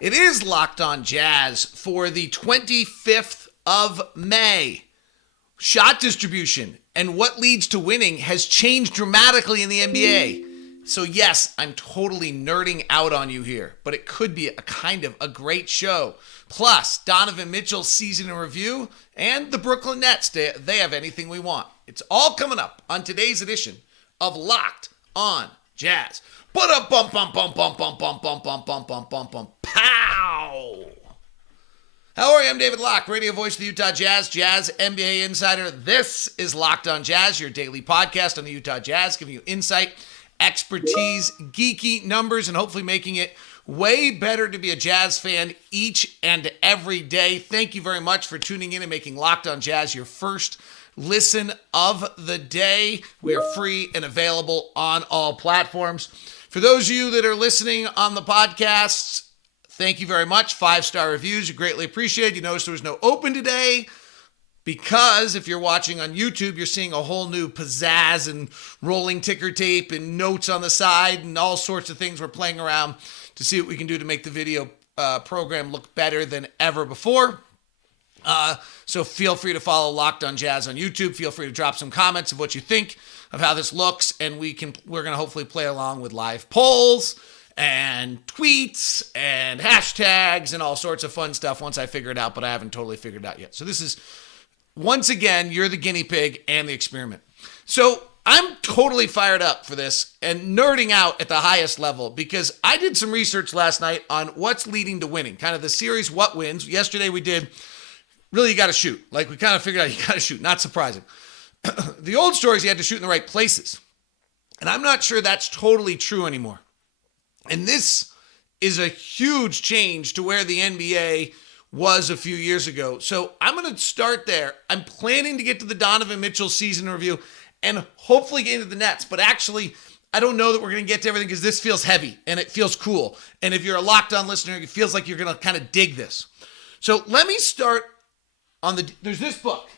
It is Locked On Jazz for the 25th of May. Shot distribution and what leads to winning has changed dramatically in the NBA. So yes, I'm totally nerding out on you here, but it could be a great show. Plus, Donovan Mitchell's season in review and the Brooklyn Nets, they have anything we want. It's all coming up on today's edition of Locked On Jazz. Pow! How are you? I'm David Locke, radio voice of the Utah Jazz, Jazz NBA insider. This is Locked On Jazz, your daily podcast on the Utah Jazz, giving you insight, expertise, geeky numbers, and hopefully making it way better to be a Jazz fan each and every day. Thank you very much for tuning in and making Locked On Jazz your first listen of the day. We are free and available on all platforms. For those of you that are listening on the podcasts, thank you very much. 5-star reviews, you greatly appreciate it. You notice there was no open today because if you're watching on YouTube, you're seeing a whole new pizzazz and rolling ticker tape and notes on the side and all sorts of things we're playing around to see what we can do to make the video program look better than ever before. So feel free to follow Locked On Jazz on YouTube. Feel free to drop some comments of what you think of how this looks, and we're going to hopefully play along with live polls and tweets and hashtags and all sorts of fun stuff once I figure it out, but I haven't totally figured it out yet. So this is, once again, you're the guinea pig and the experiment. So I'm totally fired up for this and nerding out at the highest level because I did some research last night on what's leading to winning, kind of the series what wins. Yesterday we did, really you got to shoot. Like we kind of figured out you got to shoot, not surprising. The old story is you had to shoot in the right places. And I'm not sure that's totally true anymore. And this is a huge change to where the NBA was a few years ago. So I'm going to start there. I'm planning to get to the Donovan Mitchell season review and hopefully get into the Nets. But actually, I don't know that we're going to get to everything because this feels heavy and it feels cool. And if you're a Locked On listener, it feels like you're going to kind of dig this. So let me start on there's this book.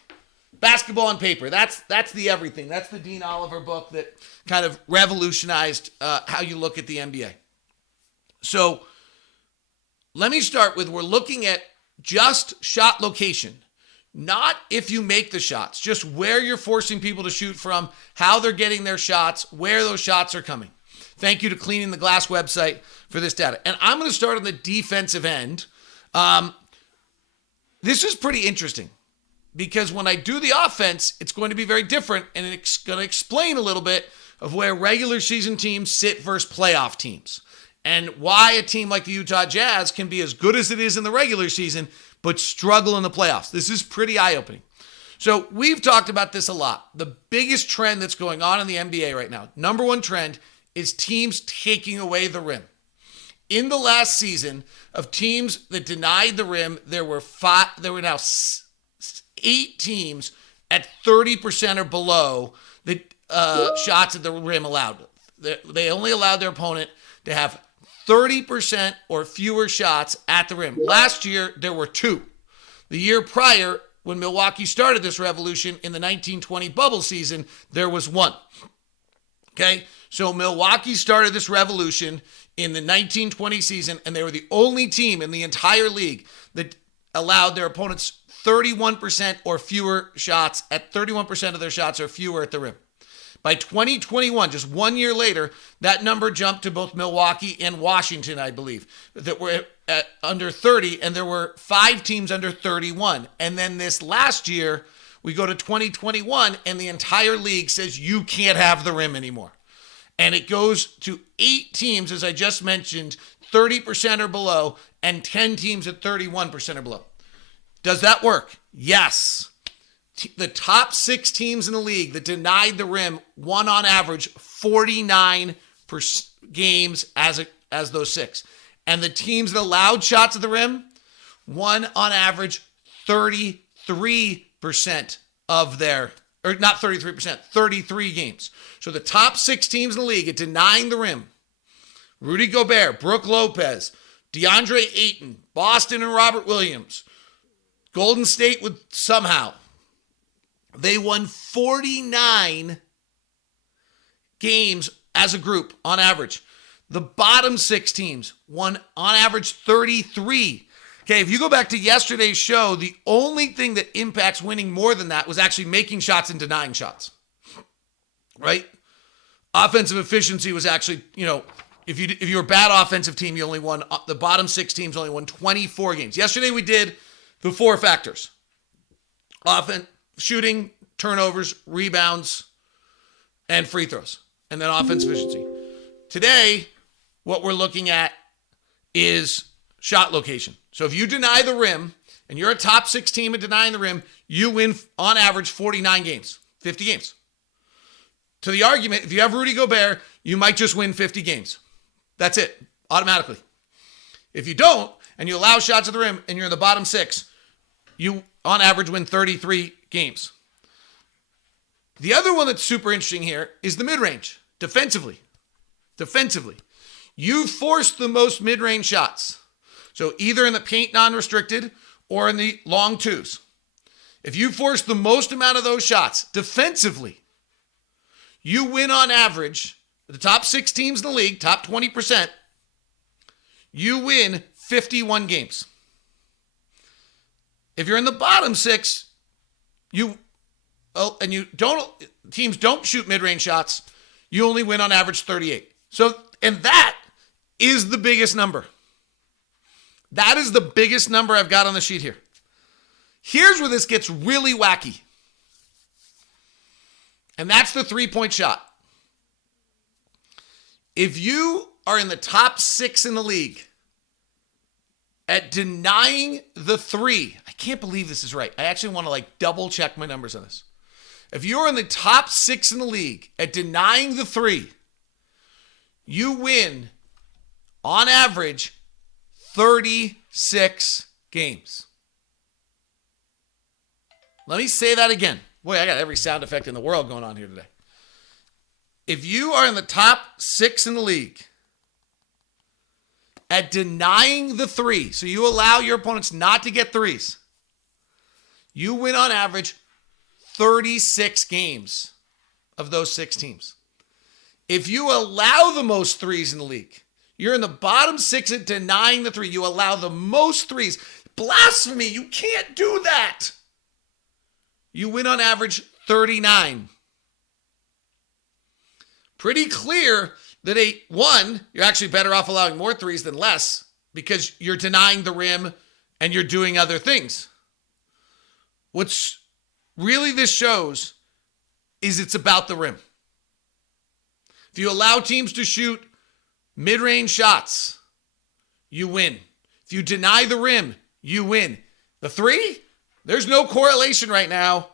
Basketball on Paper. That's the everything. That's the Dean Oliver book that kind of revolutionized how you look at the NBA. So let me start with we're looking at just shot location. Not if you make the shots, just where you're forcing people to shoot from, how they're getting their shots, where those shots are coming. Thank you to Cleaning the Glass website for this data. And I'm going to start on the defensive end. This is pretty interesting. Because when I do the offense, it's going to be very different, and it's going to explain a little bit of where regular season teams sit versus playoff teams, and why a team like the Utah Jazz can be as good as it is in the regular season, but struggle in the playoffs. This is pretty eye-opening. So we've talked about this a lot. The biggest trend that's going on in the NBA right now, number one trend, is teams taking away the rim. In the last season of teams that denied the rim, there were now 8 teams at 30% or below the shots at the rim allowed. They only allowed their opponent to have 30% or fewer shots at the rim. Last year, there were 2. The year prior, when Milwaukee started this revolution in the 1920 bubble season, there was 1. Okay? So Milwaukee started this revolution in the 1920 season, and they were the only team in the entire league that allowed their opponents 31% or fewer shots at 31% of their shots or fewer at the rim. By 2021, just 1 year later, that number jumped to both Milwaukee and Washington, I believe, that were at under 30, and there were 5 teams under 31. And then this last year, we go to 2021, and the entire league says you can't have the rim anymore. And it goes to 8 teams, as I just mentioned, 30% or below, and 10 teams at 31% or below. Does that work? Yes. The top 6 teams in the league that denied the rim won on average 49 games as those 6. And the teams that allowed shots at the rim won on average 33% of their, or not 33%, 33 games. So the top 6 teams in the league at denying the rim, Rudy Gobert, Brook Lopez, DeAndre Ayton, Boston and Robert Williams, Golden State with somehow. They won 49 games as a group on average. The bottom 6 teams won on average 33. Okay, if you go back to yesterday's show, the only thing that impacts winning more than that was actually making shots and denying shots. Right? Offensive efficiency was actually, if you were a bad offensive team, you only won, the bottom 6 teams only won 24 games. Yesterday we did the 4 factors. Offense, shooting, turnovers, rebounds, and free throws. And then offense efficiency. Today, what we're looking at is shot location. So if you deny the rim, and you're a top 6 team at denying the rim, you win on average 49 games, 50 games. To the argument, if you have Rudy Gobert, you might just win 50 games. That's it, automatically. If you don't, and you allow shots at the rim, and you're in the bottom 6, you, on average, win 33 games. The other one that's super interesting here is the mid-range, defensively. Defensively. You force the most mid-range shots. So either in the paint non-restricted or in the long twos. If you force the most amount of those shots defensively, you win on average, the top 6 teams in the league, top 20%, you win 51 games. If you're in the bottom 6, teams don't shoot mid-range shots, you only win on average 38. So, and that is the biggest number. That is the biggest number I've got on the sheet here. Here's where this gets really wacky. And that's the 3-point shot. If you are in the top 6 in the league at denying the 3, I can't believe this is right. I actually want to double check my numbers on this. If you're in the top 6 in the league at denying the 3, you win on average 36 games. Let me say that again. Boy, I got every sound effect in the world going on here today. If you are in the top 6 in the league at denying the 3, so you allow your opponents not to get 3s, you win on average 36 games of those 6 teams. If you allow the most 3s in the league, you're in the bottom 6 at denying the 3. You allow the most 3s. Blasphemy. You can't do that. You win on average 39. Pretty clear that you're actually better off allowing more 3s than less because you're denying the rim and you're doing other things. What's really this shows is it's about the rim. If you allow teams to shoot mid-range shots, you win. If you deny the rim, you win. The 3, there's no correlation right now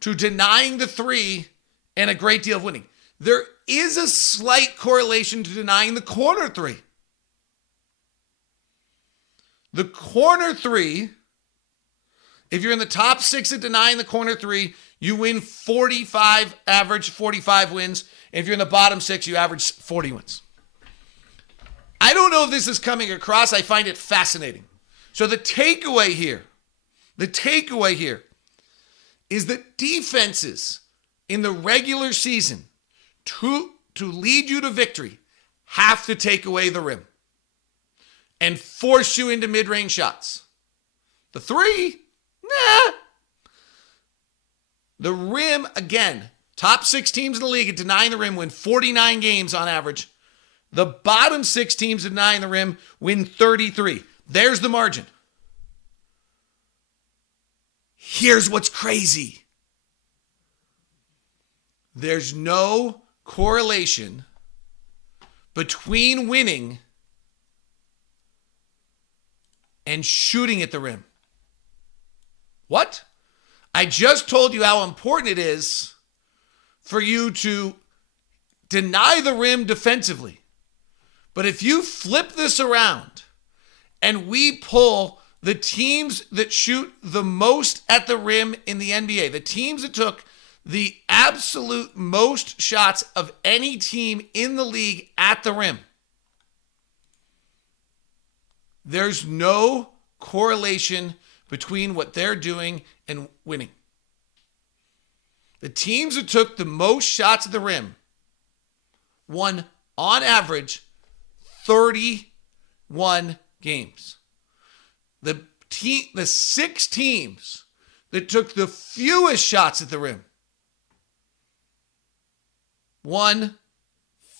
to denying the 3 and a great deal of winning. There is a slight correlation to denying the corner 3. The corner 3, if you're in the top 6 at denying the corner 3, you win average 45 wins. And if you're in the bottom 6, you average 40 wins. I don't know if this is coming across. I find it fascinating. So the takeaway here is that defenses in the regular season to lead you to victory have to take away the rim and force you into mid-range shots. The 3, nah. The rim, again, top 6 teams in the league at denying the rim win 49 games on average. The bottom 6 teams denying the rim win 33. There's the margin. Here's what's crazy. There's no correlation between winning and shooting at the rim. What? I just told you how important it is for you to deny the rim defensively. But if you flip this around and we pull the teams that shoot the most at the rim in the NBA, the teams that took the absolute most shots of any team in the league at the rim, there's no correlation between what they're doing and winning. The teams that took the most shots at the rim won, on average, 31 games. The 6 teams that took the fewest shots at the rim won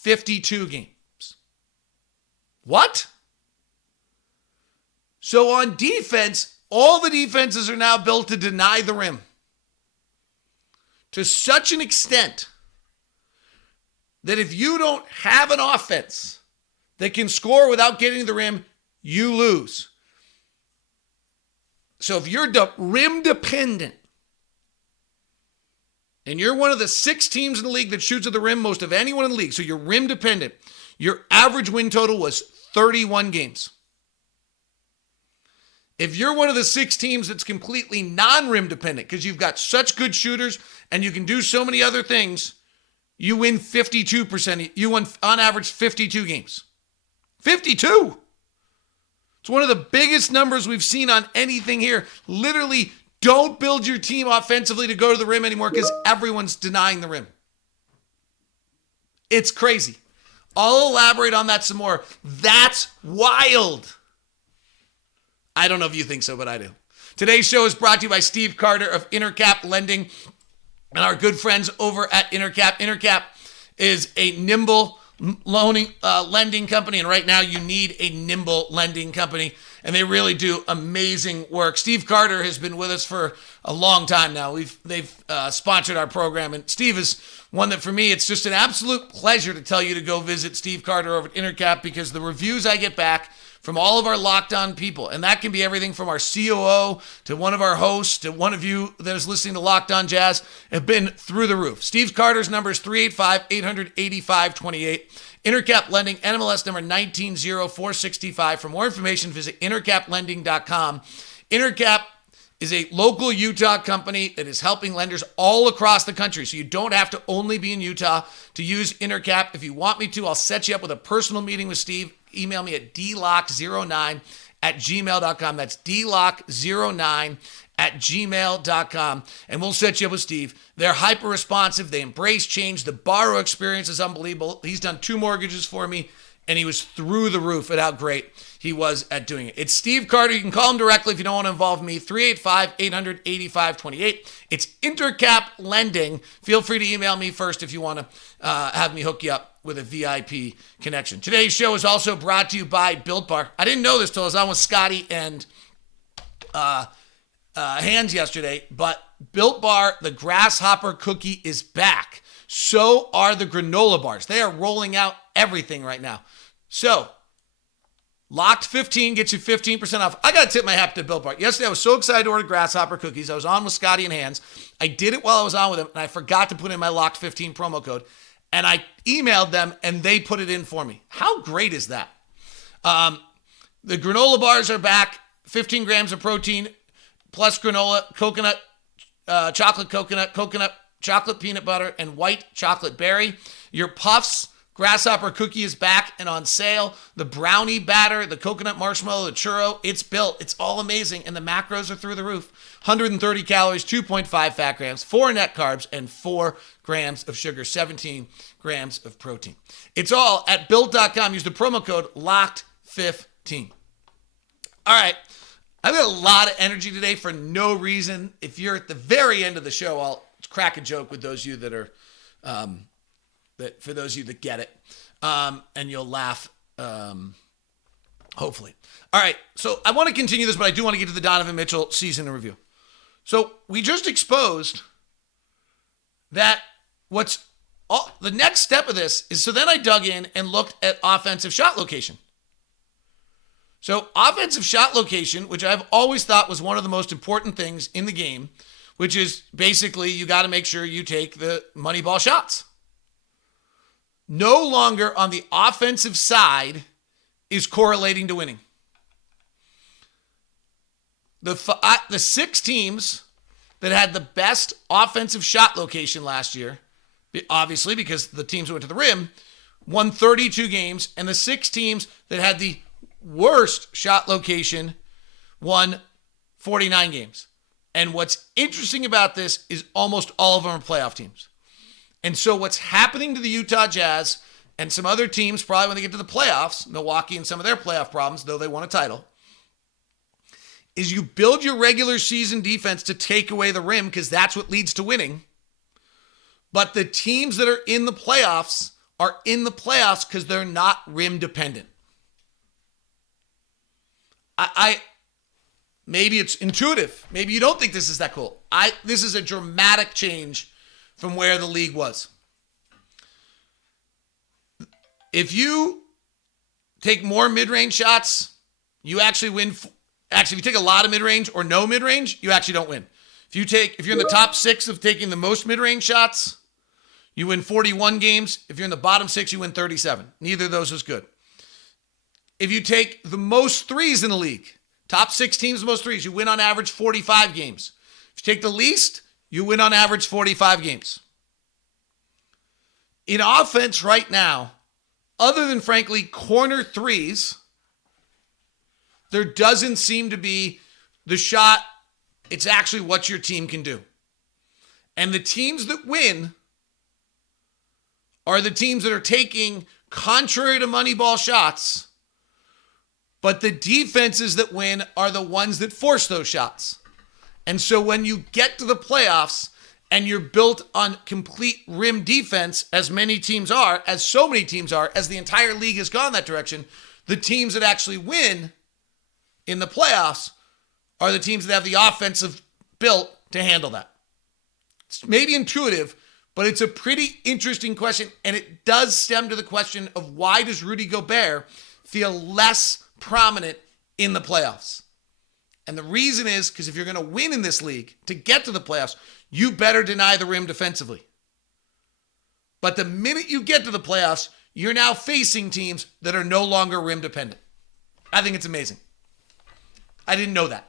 52 games. What? So on defense, all the defenses are now built to deny the rim to such an extent that if you don't have an offense that can score without getting to the rim, you lose. So if you're rim dependent, and you're one of the 6 teams in the league that shoots at the rim most of anyone in the league, so you're rim dependent, your average win total was 31 games. If you're one of the 6 teams that's completely non-rim dependent because you've got such good shooters and you can do so many other things, you win 52%. You won on average 52 games. 52! It's one of the biggest numbers we've seen on anything here. Literally, don't build your team offensively to go to the rim anymore because everyone's denying the rim. It's crazy. I'll elaborate on that some more. That's wild. I don't know if you think so, but I do. Today's show is brought to you by Steve Carter of Intercap Lending and our good friends over at Intercap. Intercap is a nimble lending company, and right now you need a nimble lending company, and they really do amazing work. Steve Carter has been with us for a long time now. They've sponsored our program, and Steve is one that for me, it's just an absolute pleasure to tell you to go visit Steve Carter over at Intercap because the reviews I get back from all of our Locked On people, and that can be everything from our COO to one of our hosts to one of you that is listening to Locked On Jazz, have been through the roof. Steve Carter's number is 385-800-8528. Intercap Lending, NMLS number 190465. For more information, visit intercaplending.com. Intercap is a local Utah company that is helping lenders all across the country. So you don't have to only be in Utah to use Intercap. If you want me to, I'll set you up with a personal meeting with Steve. Email me at dlock09@gmail.com. That's dlock09@gmail.com. And we'll set you up with Steve. They're hyper responsive. They embrace change. The borrow experience is unbelievable. He's done 2 mortgages for me, and he was through the roof at how great he was at doing it. It's Steve Carter. You can call him directly if you don't want to involve me. 385-800-8528. It's Intercap Lending. Feel free to email me first if you want to have me hook you up with a VIP connection. Today's show is also brought to you by Built Bar. I didn't know this till I was on with Scotty and Hands yesterday, but Built Bar, the grasshopper cookie is back. So are the granola bars. They are rolling out everything right now. So, Locked 15 gets you 15% off. I got to tip my hat to Built Bar. Yesterday, I was so excited to order grasshopper cookies. I was on with Scotty and Hands. I did it while I was on with them, and I forgot to put in my Locked 15 promo code. And I emailed them, and they put it in for me. How great is that? The granola bars are back. 15 grams of protein, plus granola, coconut, chocolate peanut butter, and white chocolate berry. Your Puffs grasshopper cookie is back and on sale. The brownie batter, the coconut marshmallow, the churro, it's built. It's all amazing, and the macros are through the roof. 130 calories, 2.5 fat grams, 4 net carbs, and 4 grams of sugar, 17 grams of protein. It's all at Built.com. Use the promo code LOCKED15. All right. I've got a lot of energy today for no reason. If you're at the very end of the show, I'll crack a joke with those of you that are, for those of you that get it, and you'll laugh, hopefully. All right, so I want to continue this, but I do want to get to the Donovan Mitchell season in review. So we just exposed that the next step of this is, so then I dug in and looked at offensive shot location. So offensive shot location, which I've always thought was one of the most important things in the game, which is basically you got to make sure you take the money ball shots. No longer on the offensive side is correlating to winning. The 6 teams that had the best offensive shot location last year, obviously because the teams went to the rim, won 32 games, and the 6 teams that had the worst shot location won 49 games. And what's interesting about this is almost all of them are playoff teams. And so what's happening to the Utah Jazz and some other teams probably when they get to the playoffs, Milwaukee and some of their playoff problems, though they won a title, is you build your regular season defense to take away the rim because that's what leads to winning. But the teams that are in the playoffs are in the playoffs because they're not rim dependent. I maybe it's intuitive. Maybe you don't think this is that cool. This is a dramatic change from where the league was. If you take more mid-range shots, you actually win. Actually, if you take a lot of mid-range or no mid-range, you actually don't win. If you're in the top 6 of taking the most mid-range shots, you win 41 games. If you're in the bottom 6, you win 37. Neither of those is good. If you take the most threes in the league, top 6 teams, the most threes, you win on average 45 games. If you take the least, you win on average 45 games. In offense right now, other than, frankly, corner threes, there doesn't seem to be the shot. It's actually what your team can do. And the teams that win are the teams that are taking contrary to Moneyball shots, but the defenses that win are the ones that force those shots. And so when you get to the playoffs and you're built on complete rim defense, as many teams are, as so many teams are, as the entire league has gone that direction, the teams that actually win in the playoffs are the teams that have the offensive built to handle that. It's maybe intuitive, but it's a pretty interesting question, and it does stem to the question of why does Rudy Gobert feel less prominent in the playoffs? And the reason is because if you're going to win in this league, to get to the playoffs, you better deny the rim defensively. But the minute you get to the playoffs, you're now facing teams that are no longer rim dependent. I think it's amazing. I didn't know that.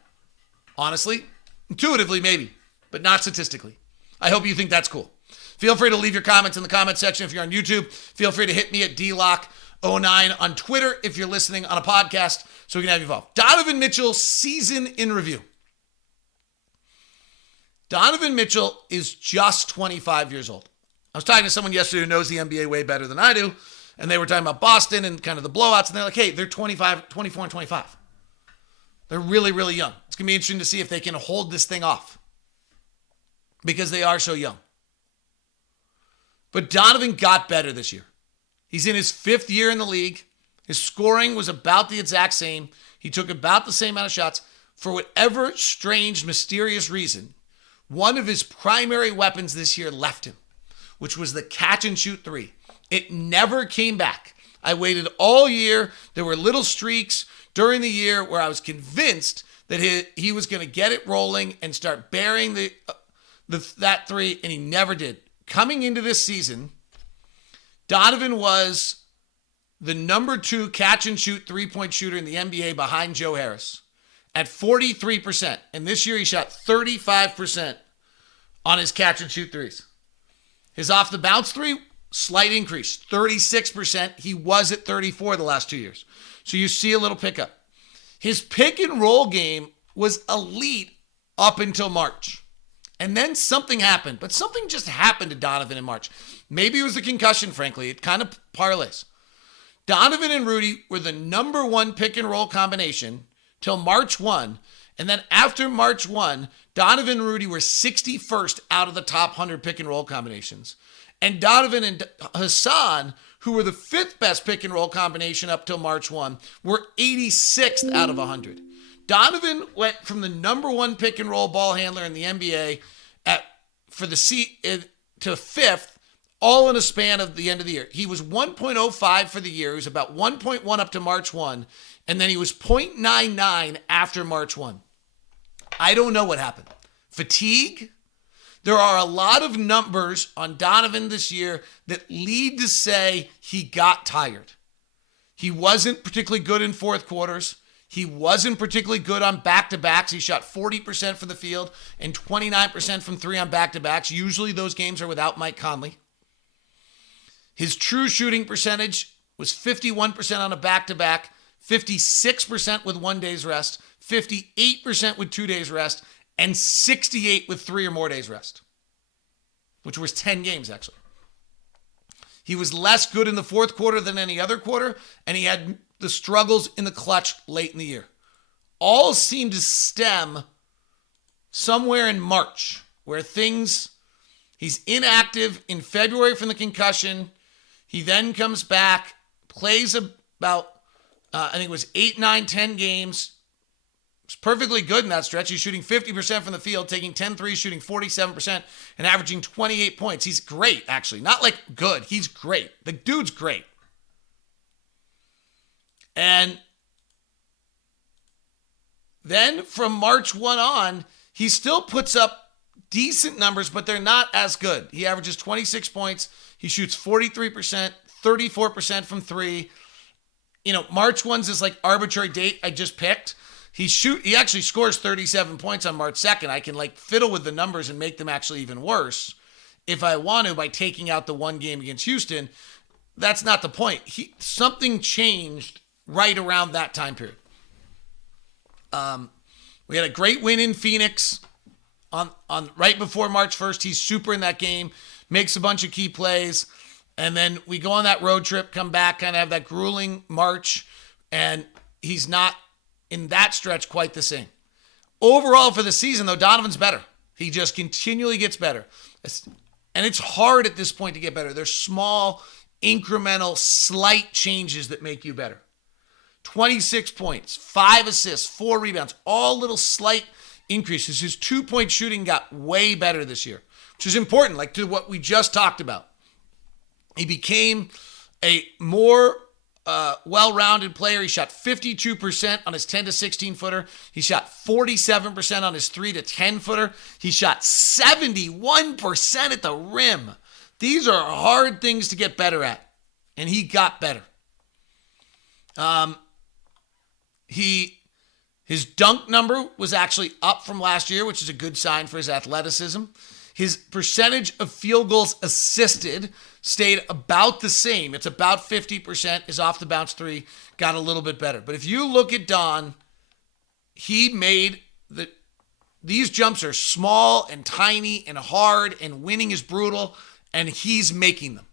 Honestly, intuitively maybe, but not statistically. I hope you think that's cool. Feel free to leave your comments in the comment section if you're on YouTube. Feel free to hit me at DLock09 on Twitter if you're listening on a podcast so we can have you involved. Donovan Mitchell season in review. Donovan Mitchell is just 25 years old. I was talking to someone yesterday who knows the NBA way better than I do, and they were talking about Boston and kind of the blowouts, and they're like, hey, they're 24 and 25. They're really, really young. It's going to be interesting to see if they can hold this thing off because they are so young. But Donovan got better this year. He's in his 5th year in the league. His scoring was about the exact same. He took about the same amount of shots. For whatever strange, mysterious reason, one of his primary weapons this year left him, which was the catch and shoot 3. It never came back. I waited all year. There were little streaks during the year where I was convinced that he was going to get it rolling and start burying that 3, and he never did. Coming into this season, Donovan was the number 2 catch and shoot 3-point shooter in the NBA behind Joe Harris at 43%. And this year he shot 35% on his catch and shoot 3s. His off the bounce 3, slight increase, 36%. He was at 34 the last 2 years. So you see a little pickup. His pick and roll game was elite up until March. And then something happened, but something just happened to Donovan in March. Maybe it was the concussion, frankly. It kind of parlays. Donovan and Rudy were the number 1 pick and roll combination till March 1. And then after March 1, Donovan and Rudy were 61st out of the top 100 pick and roll combinations. And Donovan and Hassan, who were the 5th best pick and roll combination up till March 1, were 86th out of 100. Donovan went from the number 1 pick and roll ball handler in the NBA to 5th, all in a span of the end of the year. He was 1.05 for the year. He was about 1.1 up to March 1, and then he was 0.99 after March 1. I don't know what happened. Fatigue? There are a lot of numbers on Donovan this year that lead to say he got tired. He wasn't particularly good in fourth quarters. He wasn't particularly good on back-to-backs. He shot 40% from the field and 29% from 3 on back-to-backs. Usually those games are without Mike Conley. His true shooting percentage was 51% on a back-to-back, 56% with 1 day's rest, 58% with 2 days rest, and 68% with 3 or more days rest, which was 10 games actually. He was less good in the fourth quarter than any other quarter, and he had the struggles in the clutch late in the year. All seemed to stem somewhere in March, where he's inactive in February from the concussion. He then comes back, plays about, I think it was 8, 9, 10 games. It's perfectly good in that stretch. He's shooting 50% from the field, taking 10 threes, shooting 47%, and averaging 28 points. He's great, actually. Not like good. He's great. The dude's great. And then from March 1 on, he still puts up decent numbers, but they're not as good. He averages 26 points. He shoots 43%, 34% from three. March 1's this like arbitrary date I just picked. He actually scores 37 points on March 2nd. I can fiddle with the numbers and make them actually even worse if I want to by taking out the one game against Houston. That's not the point. Something changed right around that time period. We had a great win in Phoenix on right before March 1st. He's super in that game, makes a bunch of key plays, and then we go on that road trip, come back, kind of have that grueling March, and he's not in that stretch quite the same. Overall for the season, though, Donovan's better. He just continually gets better. And it's hard at this point to get better. There's small, incremental, slight changes that make you better. 26 points, 5 assists, 4 rebounds, all little slight increases. His 2-point shooting got way better this year, which is important, to what we just talked about. He became a more well-rounded player. He shot 52% on his 10 to 16 footer. He shot 47% on his 3 to 10 footer. He shot 71% at the rim. These are hard things to get better at, and he got better. His dunk number was actually up from last year, which is a good sign for his athleticism. His percentage of field goals assisted stayed about the same. It's about 50%. His off-the-bounce three got a little bit better. But if you look at Don, he made these jumps are small and tiny and hard, and winning is brutal, and he's making them.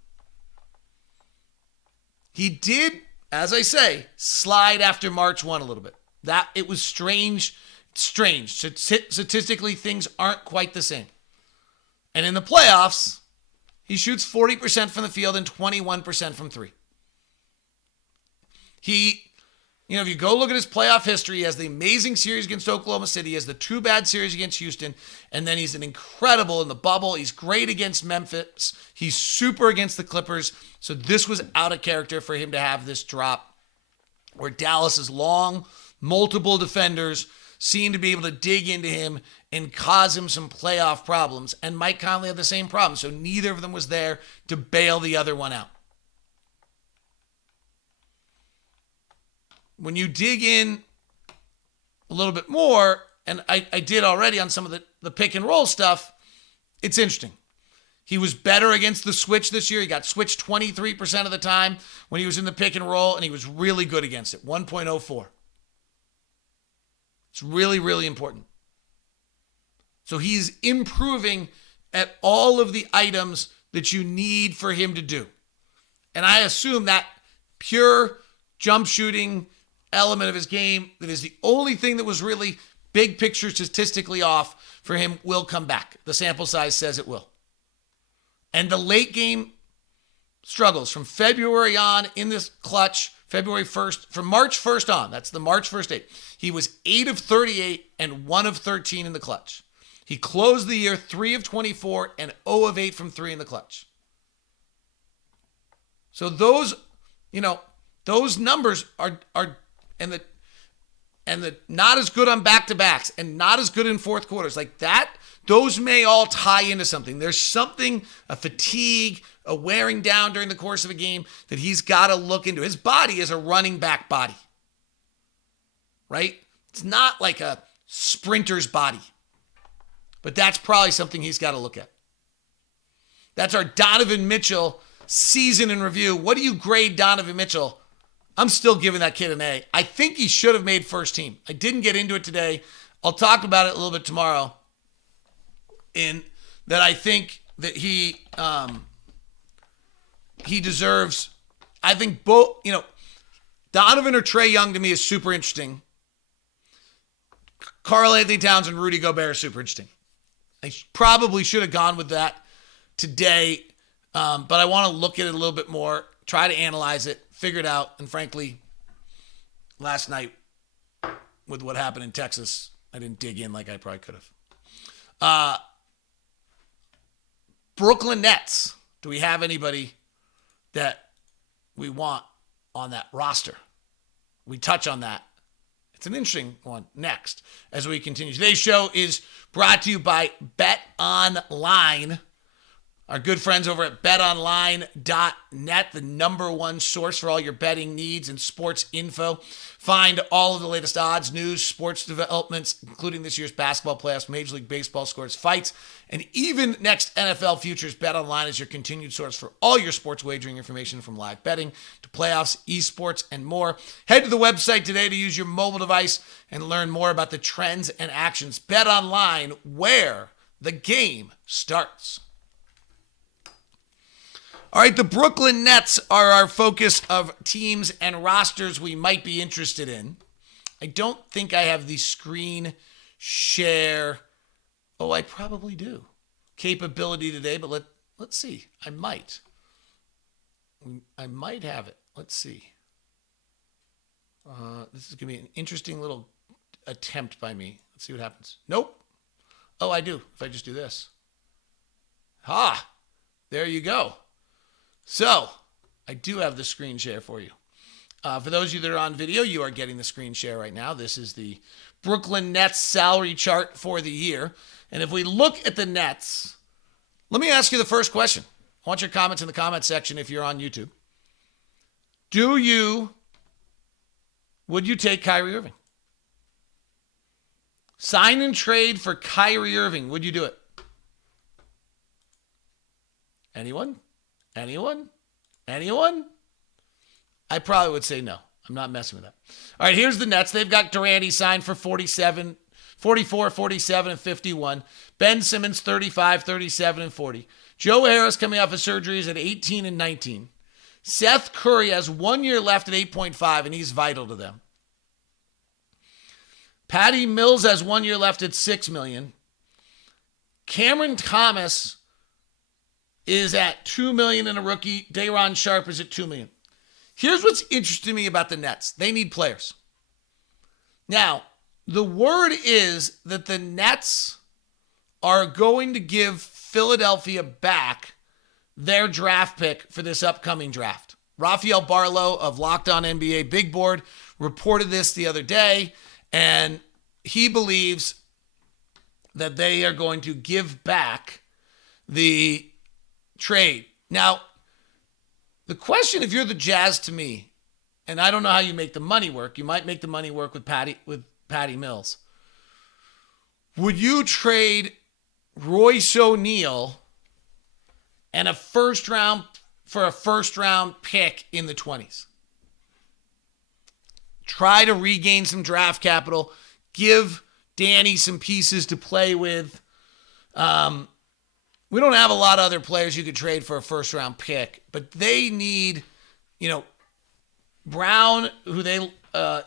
He did, as I say, slide after March 1 a little bit. That it was strange. Statistically, things aren't quite the same. And in the playoffs, he shoots 40% from the field and 21% from three. If you go look at his playoff history, he has the amazing series against Oklahoma City, he has the 2 bad series against Houston, and then he's an incredible in the bubble. He's great against Memphis. He's super against the Clippers. So this was out of character for him to have this drop where Dallas's long, multiple defenders seem to be able to dig into him and cause him some playoff problems. And Mike Conley had the same problem. So neither of them was there to bail the other one out. When you dig in a little bit more, and I did already on some of the pick and roll stuff, it's interesting. He was better against the switch this year. He got switched 23% of the time when he was in the pick and roll, and he was really good against it, 1.04. It's really, really important. So he's improving at all of the items that you need for him to do. And I assume that pure jump shooting element of his game, that is the only thing that was really big picture statistically off for him, will come back. The sample size says it will. And the late game struggles from February on in this clutch, February 1st, from March 1st on, that's the March 1st date, he was 8 of 38 and 1 of 13 in the clutch. He closed the year 3 of 24 and 0 of 8 from 3 in the clutch. So those numbers are and the not as good on back-to-backs and not as good in fourth quarters like that, those may all tie into something. There's something, a fatigue, a wearing down during the course of a game that he's got to look into. His body is a running back body, right? It's not like a sprinter's body, but that's probably something he's got to look at. That's our Donovan Mitchell season in review. What do you grade Donovan Mitchell? I'm still giving that kid an A. I think he should have made first team. I didn't get into it today. I'll talk about it a little bit tomorrow. In that I think that he he deserves, I think both, Donovan or Trae Young to me is super interesting. Karl-Anthony Towns and Rudy Gobert are super interesting. I probably should have gone with that today, but I want to look at it a little bit more, try to analyze it, figure it out, and frankly, last night with what happened in Texas, I didn't dig in like I probably could have. Brooklyn Nets. Do we have anybody that we want on that roster? We touch on that. It's an interesting one next as we continue. Today's show is brought to you by Bet Online. Our good friends over at betonline.net, the number one source for all your betting needs and sports info. Find all of the latest odds, news, sports developments, including this year's basketball playoffs, Major League Baseball scores, fights, and even next NFL futures. BetOnline is your continued source for all your sports wagering information, from live betting to playoffs, esports, and more. Head to the website today to use your mobile device and learn more about the trends and actions. BetOnline, where the game starts. All right, the Brooklyn Nets are our focus of teams and rosters we might be interested in. I don't think I have the screen share. Oh, I probably do. Capability today, but let's see. I might have it. Let's see. This is going to be an interesting little attempt by me. Let's see what happens. Nope. Oh, I do. If I just do this. There you go. So, I do have the screen share for you. For those of you that are on video, you are getting the screen share right now. This is the Brooklyn Nets salary chart for the year. And if we look at the Nets, let me ask you the first question. I want your comments in the comment section if you're on YouTube. Would you take Kyrie Irving? Sign and trade for Kyrie Irving. Would you do it? Anyone? I probably would say no. I'm not messing with that. All right, here's the Nets. They've got Durant signed for 44, 47, and 51. Ben Simmons, 35, 37, and 40. Joe Harris coming off of surgeries at 18 and 19. Seth Curry has 1 year left at 8.5, and he's vital to them. Patty Mills has 1 year left at $6 million. Cameron Thomas is at $2 million in a rookie. Day'Ron Sharpe is at $2 million. Here's what's interesting to me about the Nets. They need players. Now, the word is that the Nets are going to give Philadelphia back their draft pick for this upcoming draft. Rafael Barlow of Locked On NBA Big Board reported this the other day, and he believes that they are going to give back the trade. Now, the question, if you're the Jazz to me, and I don't know how you make the money work, you might make the money work with Patty Mills. Would you trade Royce O'Neal and a first round pick in the 20s? Try to regain some draft capital, give Danny some pieces to play with. We don't have a lot of other players you could trade for a first-round pick, but they need, Brown, who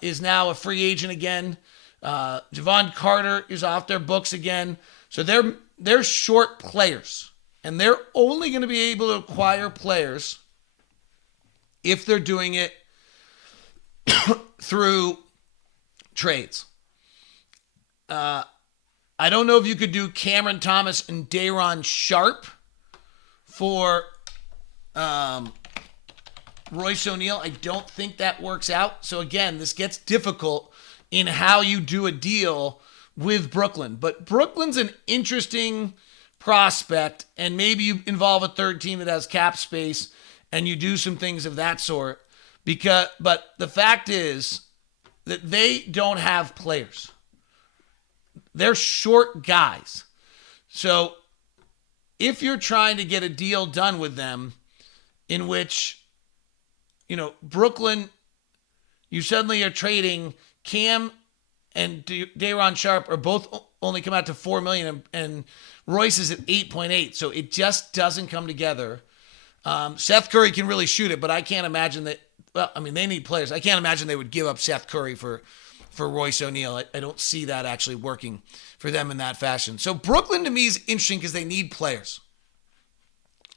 is now a free agent again. Javon Carter is off their books again. So they're short players, and they're only going to be able to acquire players if they're doing it through trades. I don't know if you could do Cameron Thomas and Day'Ron Sharpe for Royce O'Neal. I don't think that works out. So again, this gets difficult in how you do a deal with Brooklyn. But Brooklyn's an interesting prospect, and maybe you involve a third team that has cap space and you do some things of that sort. But the fact is that they don't have players. They're short guys. So if you're trying to get a deal done with them in which, Brooklyn, you suddenly are trading Cam and Day'Ron Sharpe are both only come out to $4 million and Royce is at 8.8. So it just doesn't come together Seth Curry can really shoot it, but I can't imagine that. Well, I mean, they need players. I can't imagine they would give up Seth Curry for Royce O'Neal. I don't see that actually working for them in that fashion. So Brooklyn to me is interesting because they need players.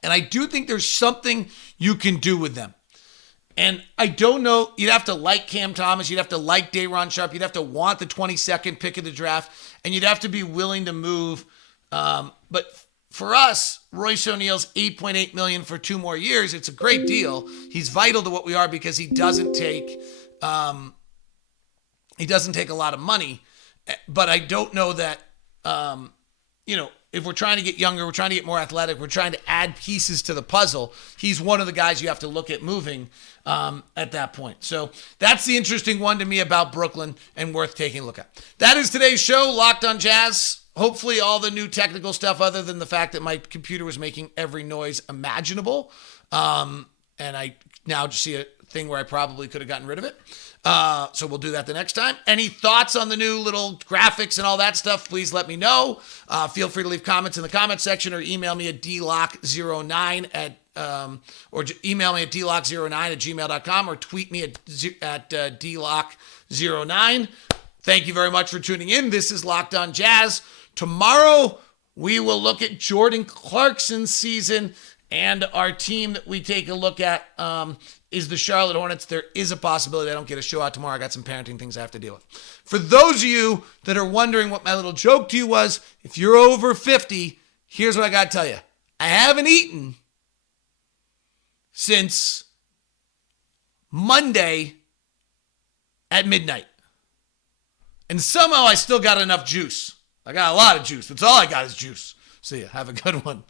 And I do think there's something you can do with them. And I don't know, you'd have to like Cam Thomas, you'd have to like Day'Ron Sharpe, you'd have to want the 22nd pick of the draft, and you'd have to be willing to move. But for us, Royce O'Neal's $8.8 million for 2 more years. It's a great deal. He's vital to what we are because he doesn't take a lot of money. But I don't know that, if we're trying to get younger, we're trying to get more athletic, we're trying to add pieces to the puzzle, he's one of the guys you have to look at moving at that point. So that's the interesting one to me about Brooklyn and worth taking a look at. That is today's show, Locked on Jazz. Hopefully all the new technical stuff other than the fact that my computer was making every noise imaginable. And I now just see a thing where I probably could have gotten rid of it. So we'll do that the next time. Any thoughts on the new little graphics and all that stuff, please let me know. Feel free to leave comments in the comment section or email me at dlock09 or email me at dlock09@gmail.com or tweet me at dlock09. Thank you very much for tuning in. This is Locked on Jazz. Tomorrow, we will look at Jordan Clarkson's season, and our team that we take a look at is the Charlotte Hornets. There is a possibility I don't get a show out tomorrow. I got some parenting things I have to deal with. For those of you that are wondering what my little joke to you was, if you're over 50, here's what I got to tell you. I haven't eaten since Monday at midnight. And somehow I still got enough juice. I got a lot of juice. That's all I got is juice. See ya. Have a good one.